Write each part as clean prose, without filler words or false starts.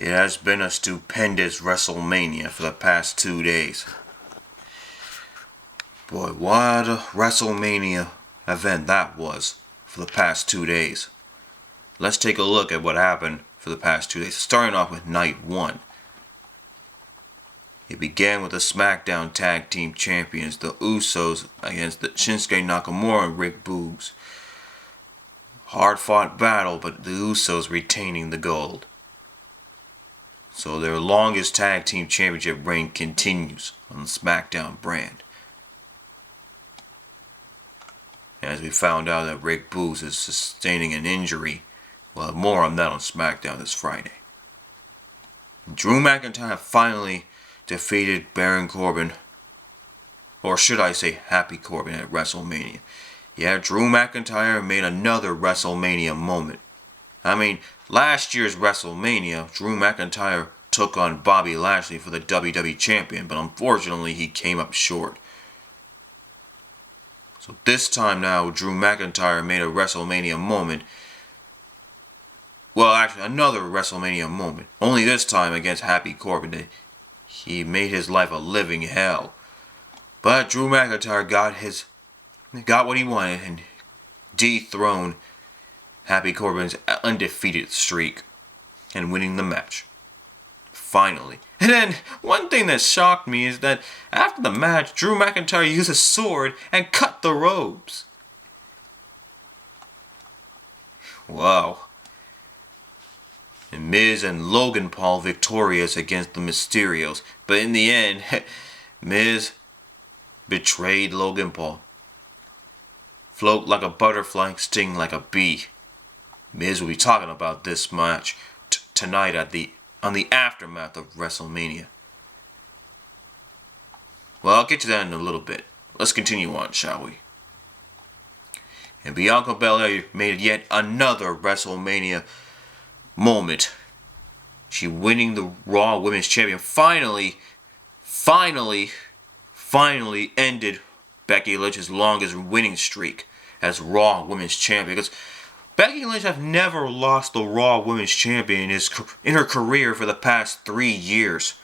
It has been a stupendous WrestleMania for the past 2 days. Boy, what a WrestleMania event that was for the past 2 days. Let's take a look at what happened for the past 2 days. Starting off with night 1. It began with the Smackdown Tag Team Champions, the USOs, against the Shinsuke Nakamura and Rick BOOGZ. Hard fought battle, but the USOs retaining the gold. So their longest tag team championship reign continues on the SmackDown brand. As we found out that Rick BOOGZ is sustaining an injury, we'll have more on that on SmackDown this Friday. Drew McIntyre finally defeated Baron Corbin, or should I say Happy Corbin, at WrestleMania. Yeah, Drew McIntyre made another WrestleMania moment. I mean, last year's WrestleMania, Drew McIntyre took on Bobby Lashley for the WWE Champion, but unfortunately he came up short. So this time now, Drew McIntyre made a WrestleMania moment. Well, actually, another WrestleMania moment. Only this time against Happy Corbin. He made his life a living hell. But Drew McIntyre got what he wanted and dethroned Happy Corbin's undefeated streak and winning the match. Finally. And then, one thing that shocked me is that after the match, Drew McIntyre used a sword and cut the ropes. Wow. And MIZ and Logan Paul victorious against the Mysterios. But in the end, MIZ betrayed Logan Paul. Float like a butterfly, sting like a bee. MIZ will be talking about this match tonight on the aftermath of WrestleMania. Well, I'll get to that in a little bit. Let's continue on, shall we? And Bianca Belair made yet another WrestleMania moment. She winning the Raw Women's Champion finally ended Becky Lynch's longest winning streak as Raw Women's Champion. Because Becky Lynch have never lost the Raw Women's Champion in her career for the past 3 years.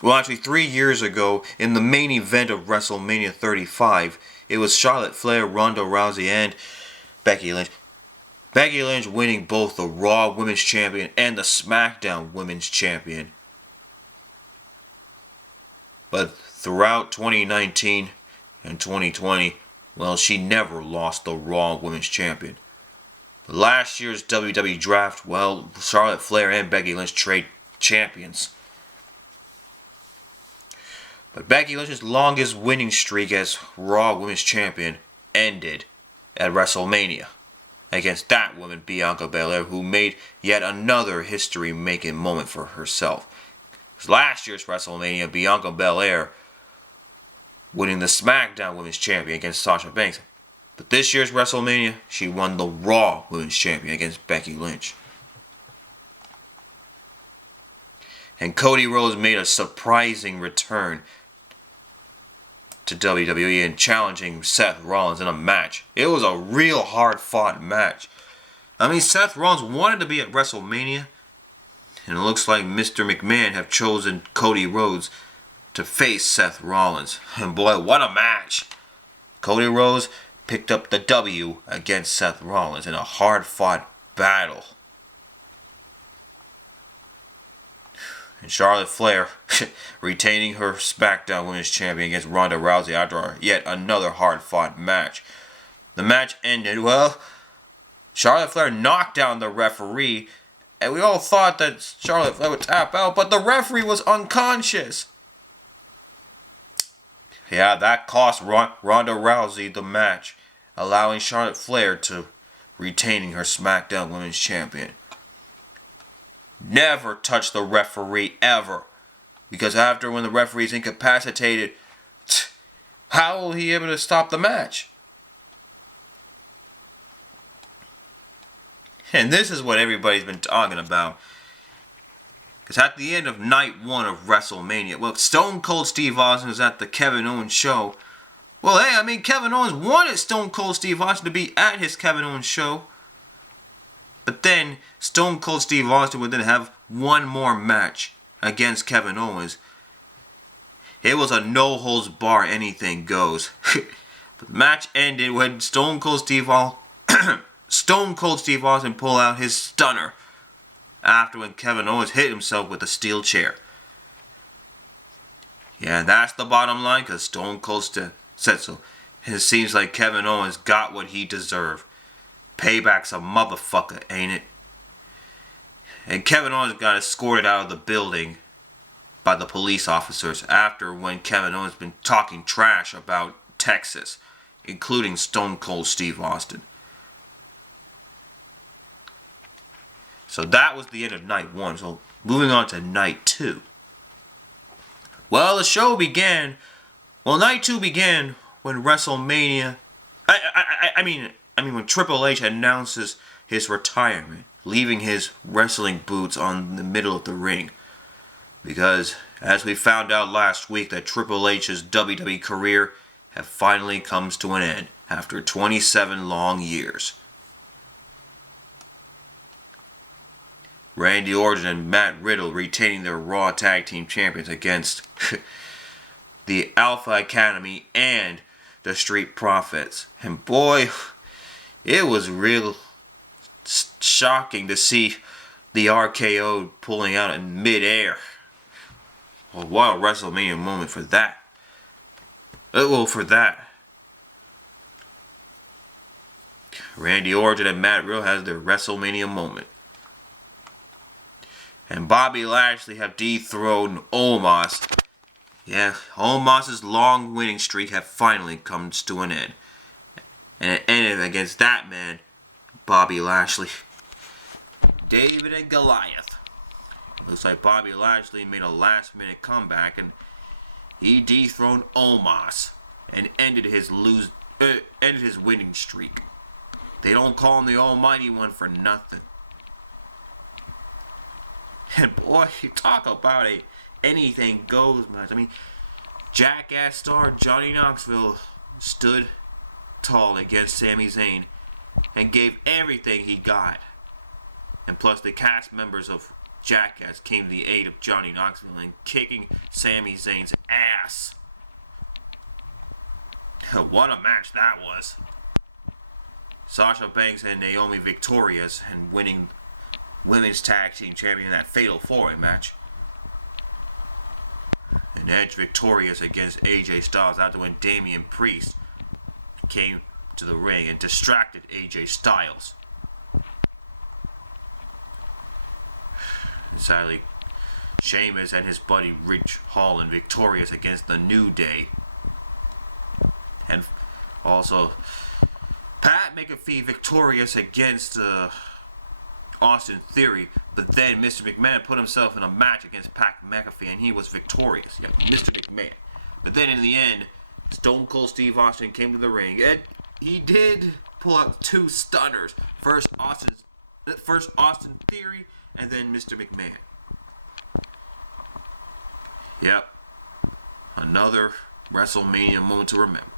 Well, actually 3 years ago, in the main event of WrestleMania 35, it was Charlotte Flair, Ronda Rousey, and Becky Lynch. Becky Lynch winning both the Raw Women's Champion and the SmackDown Women's Champion. But throughout 2019 and 2020, well, she never lost the Raw Women's Champion. But last year's WWE Draft, well, Charlotte Flair and Becky Lynch trade champions. But Becky Lynch's longest winning streak as Raw Women's Champion ended at WrestleMania against that woman, Bianca Belair, who made yet another history-making moment for herself. Last year's WrestleMania, Bianca Belair winning the SmackDown Women's Champion against Sasha Banks. But this year's WrestleMania, she won the Raw Women's Champion against Becky Lynch. And Cody Rhodes made a surprising return to WWE and challenging Seth Rollins in a match. It was a real hard-fought match. I mean, Seth Rollins wanted to be at WrestleMania, and it looks like Mr. McMahon have chosen Cody Rhodes to face Seth Rollins. And boy, what a match! Cody Rhodes picked up the W against Seth Rollins in a hard-fought battle. And Charlotte Flair retaining her SmackDown Women's Champion against Ronda Rousey after yet another hard-fought match. The match ended, well, Charlotte Flair knocked down the referee, and we all thought that Charlotte Flair would tap out, but the referee was unconscious. Yeah, that cost Ronda Rousey the match, allowing Charlotte Flair to retaining her SmackDown Women's Champion. Never touch the referee ever, because after when the referee is incapacitated, how will he be able to stop the match? And this is what everybody's been talking about. Because at the end of night 1 of WrestleMania, well, Stone Cold Steve Austin was at the Kevin Owens show. Well, hey, I mean, Kevin Owens wanted Stone Cold Steve Austin to be at his Kevin Owens show. But then Stone Cold Steve Austin would then have one more match against Kevin Owens. It was a no holds bar, anything goes. The match ended when Stone Cold Steve Austin pulled out his stunner after when Kevin Owens hit himself with a steel chair. Yeah, that's the bottom line, because Stone Cold said so. It seems like Kevin Owens got what he deserved. Payback's a motherfucker, ain't it? And Kevin Owens got escorted out of the building by the police officers after when Kevin Owens been talking trash about Texas, including Stone Cold Steve Austin. So that was the end of night 1. So moving on to night 2. Well, the show began. Well, night 2 began when WrestleMania. I mean when Triple H announces his retirement, leaving his wrestling boots on the middle of the ring. Because, as we found out last week, that Triple H's WWE career had finally comes to an end after 27 long years. Randy Orton and Matt Riddle retaining their Raw Tag Team Champions against the Alpha Academy and the Street Profits. And boy, it was real shocking to see the RKO pulling out in midair. Well, what a WrestleMania moment for that. Randy Orton and Matt Riddle has their WrestleMania moment. And Bobby Lashley have dethroned Omos. Yeah, Omos' long winning streak have finally come to an end. And it ended against that man, Bobby Lashley. David and Goliath. Looks like Bobby Lashley made a last-minute comeback and he dethroned Omos and ended his winning streak. They don't call him the Almighty One for nothing. And boy, you talk about a anything goes match. I mean, Jackass star Johnny Knoxville stood tall against Sami Zayn and gave everything he got. And plus the cast members of Jackass came to the aid of Johnny Knoxville in kicking Sami Zayn's ass. What a match that was. Sasha Banks and Naomi victorious and winning Women's Tag Team Champion in that Fatal 4-Way match. And Edge victorious against AJ Styles after when Damian Priest came to the ring and distracted AJ Styles. And sadly, Sheamus and his buddy Ridge Holland victorious against the New Day. And also, Pat McAfee victorious against Austin Theory, but then Mr. McMahon put himself in a match against Pat McAfee and he was victorious. Yeah, Mr. McMahon. But then in the end, Stone Cold Steve Austin came to the ring and he did pull out 2 stunners. First Austin Theory and then Mr. McMahon. Yep. Another WrestleMania moment to remember.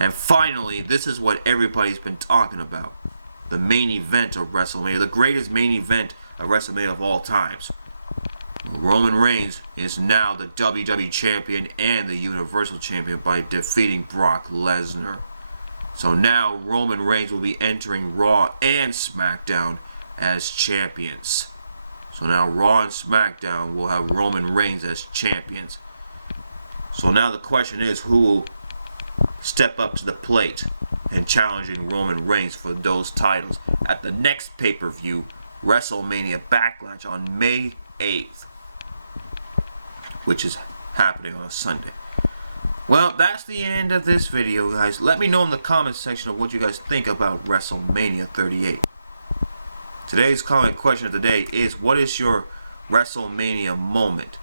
And finally, this is what everybody's been talking about. The main event of WrestleMania. The greatest main event of WrestleMania of all times. Roman Reigns is now the WWE Champion and the Universal Champion by defeating Brock Lesnar. So now Roman Reigns will be entering Raw and SmackDown as champions. So now Raw and SmackDown will have Roman Reigns as champions. So now the question is, who will step up to the plate and challenging Roman Reigns for those titles at the next pay-per-view, WrestleMania Backlash on May 8th, which is happening on a Sunday. Well, that's the end of this video, guys. Let me know in the comment section of what you guys think about WrestleMania 38. Today's comment question of the day is, what is your WrestleMania moment?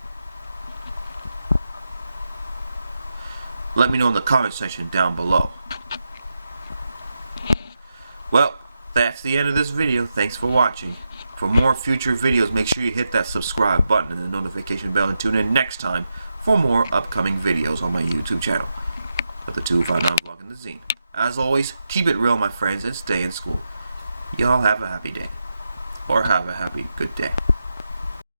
Let me know in the comment section down below. Well, that's the end of this video. Thanks for watching. For more future videos, make sure you hit that subscribe button and the notification bell and tune in next time for more upcoming videos on my YouTube channel. But the 259 vlog and the zine. As always, keep it real, my friends, and stay in school. Y'all have a happy day. or have a happy good day.